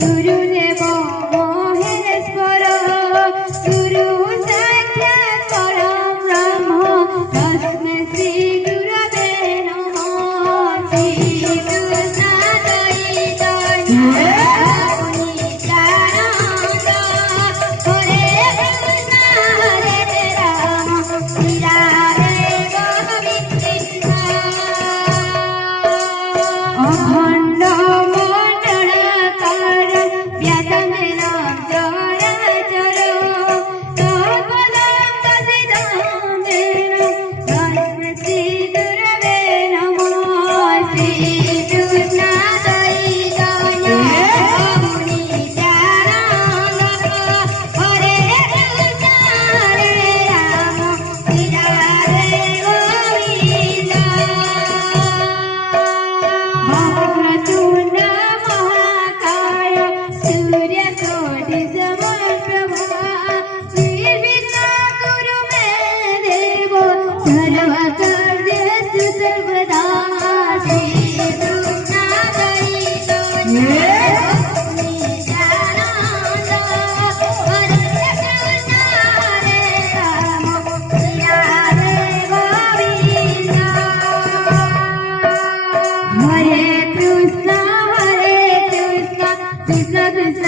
गुरुदेव महेश्वर गुरु साक्षात् परं ब्रह्म तस्मै श्री गुरवे नमः। श्री कृष्ण चैतन्य नित्यानन्द हरे कृष्ण हरे राम श्री राधे गोविन्द कृष्ण। अखण्ड मंडलाकार व्यासमेन चराचर तत्पदं तसिदामेन तस्मै श्री गुरवे नमः। श्री कृष्ण चैतन्य नित्यानन्द हरे कृष्ण हरे राम श्री राधे गोविन्द। वक्रतुण्ड महाकाय सूर्यकोटि समप्रभा निर्विघ्नं कुरु मे देव सर्वकार्येषु सर्वदा। श्री कृष्ण चैतन्य नित्यानन्द हरे कृष्ण हरे राम श्री राधे गोविन्द। हरे कृष्ण कृष्ण कृष्ण